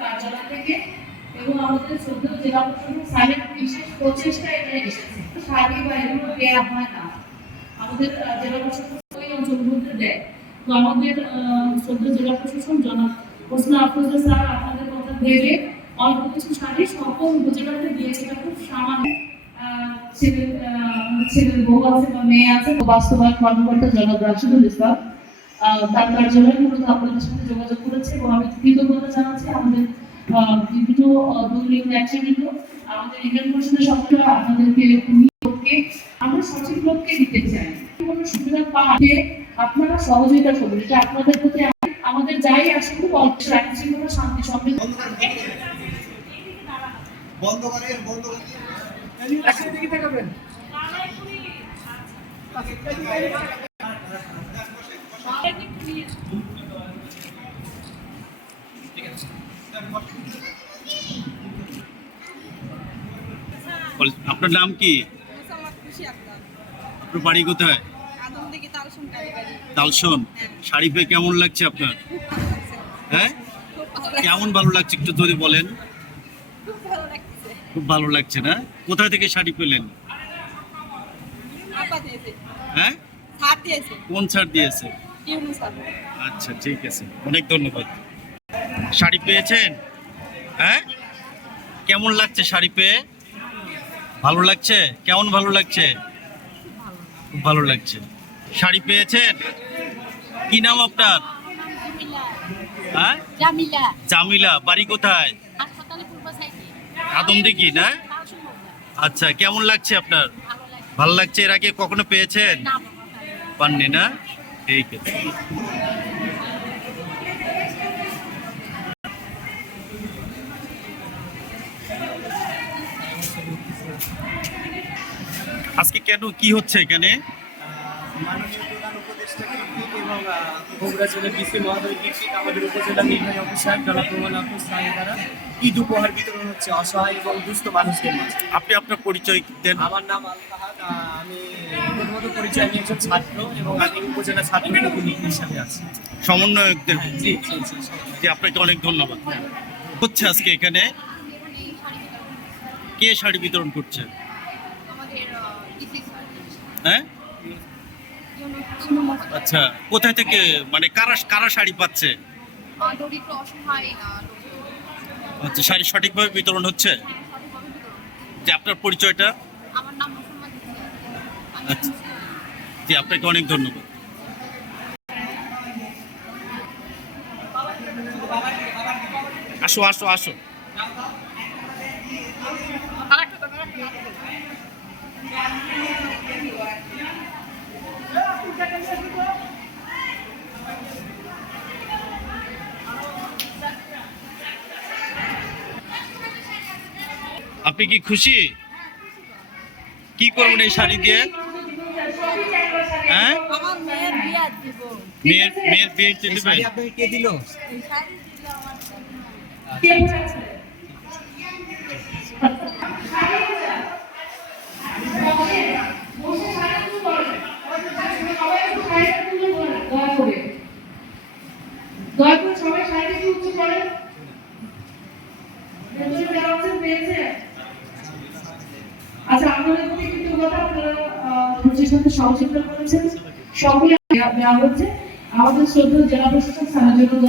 কার্যালয় থেকে এবং আমাদের শ্রদ্ধেয় জেলা প্রশাসক স্যারের বিশেষ প্রচেষ্টা এখানে এসেছে। শাড়ি বা এগুলো দেওয়া হয় না, আমাদের জেলা প্রশাসক ওই অঞ্চলগুলোতে দেয়। তো আমাদের শ্রদ্ধেয় জেলা প্রশাসক জনাব হোসনা আফরোজা স্যার আপনাদের কথা ভেবে অল্প কিছু শাড়ি সকল উপজেলাতে দিয়েছে। এটা খুব সামান্য ছেলের বউ আছে বা মেয়ে আছে। বাস্তবায়ন কর্মকর্তা জনাব রাশিদুল ইসলাম তার কার্যালয় মূলত আপনাদের সাথে যোগাযোগ করেছে এবং আমি কৃতজ্ঞতা জানাচ্ছি আমাদের বিভিন্ন দলীয় নেতৃবৃন্দ, আমাদের ইউনিয়ন পরিষদের সদস্যরা আপনাদেরকে আমরা সঠিক লোককে দিতে চাই। কোনো সুবিধা পাওয়া আপনারা সহযোগিতা করবেন, এটা আপনাদের প্রতি আমাদের যাই আসে খুব অল্প রাখছি, কোনো শান্তি সমৃদ্ধ বন্ধ করেন বন্ধ আপনার নাম কি? আপনার বাড়ি কোথায়? তালসন। শাড়ি পেয়ে কেমন লাগছে আপনার? হ্যাঁ, কেমন ভালো লাগছে একটু যদি বলেন। খুব ভালো লাগছে না? কোথা থেকে শাড়ি পেলেন? হ্যাঁ, কোন ছাড় দিয়েছে? আচ্ছা, ঠিক আছে, অনেক ধন্যবাদ। শাড়ি পেয়েছেন? হ্যাঁ, কেমন লাগছে শাড়ি পেয়ে? ভালো লাগছে? কেমন ভালো লাগছে? খুব ভালো লাগছে। শাড়ি পেয়েছেন? কি নাম আপনার? হ্যাঁ, জামিলা। বাড়ি কোথায়? আদমদিঘি না? আচ্ছা, কেমন লাগছে আপনার? ভালো লাগছে। এর আগে কখনো পেয়েছেন? পাননি না? ঠিক আছে। আজকে কেন কি হচ্ছে এখানে? মাননীয় প্রধান উপদেষ্টা কর্তৃক এবং বগুড়া জেলার ডিসি মহোদয় কর্তৃক আমাদের উপজেলা নির্বাহী অফিসার জনাব রুমান আফরোজ স্যারের দ্বারা ঈদ উপহার বিতরণ হচ্ছে অসহায় এবং দুস্থ মানুষদের মাঝে। আপনি আপনার পরিচয় দেন। আমার নাম আল ফাহাদ। আমি প্রথমত পরিচয়, আমি একজন ছাত্র এবং আমি উপজেলা ছাত্র প্রতিনিধির সাথে আছি। সমন্বয়কদের। জি, আপনাকে অনেক ধন্যবাদ। হচ্ছে আজকে এখানে কে শাড়ি বিতরণ করছে? হ্যাঁ, আচ্ছা, কোথায় থেকে মানে কারা কারা শাড়ি পাচ্ছে? আচ্ছা, শাড়ি সঠিকভাবে বিতরণ হচ্ছে? যে আপনার পরিচয়টা? আচ্ছা, জি, আপনাকে অনেক ধন্যবাদ। আসো আসো আসো। আপনি কি খুশি? কি করবেন এই শাড়ি দিয়ে? হ্যাঁ, মেয়ের বিয়ে দিবেন? আপনাকে কে দিল? সবাই শাড়িটি উঁচু করেন। আচ্ছা, আপনাদের প্রতি কিন্তু কথা আপনারা প্রচেষ্টাতে সহযোগিতা করেছেন, সবই দেওয়া হচ্ছে। আমাদের শ্রদ্ধেয় জেলা প্রশাসক স্যারের জন্য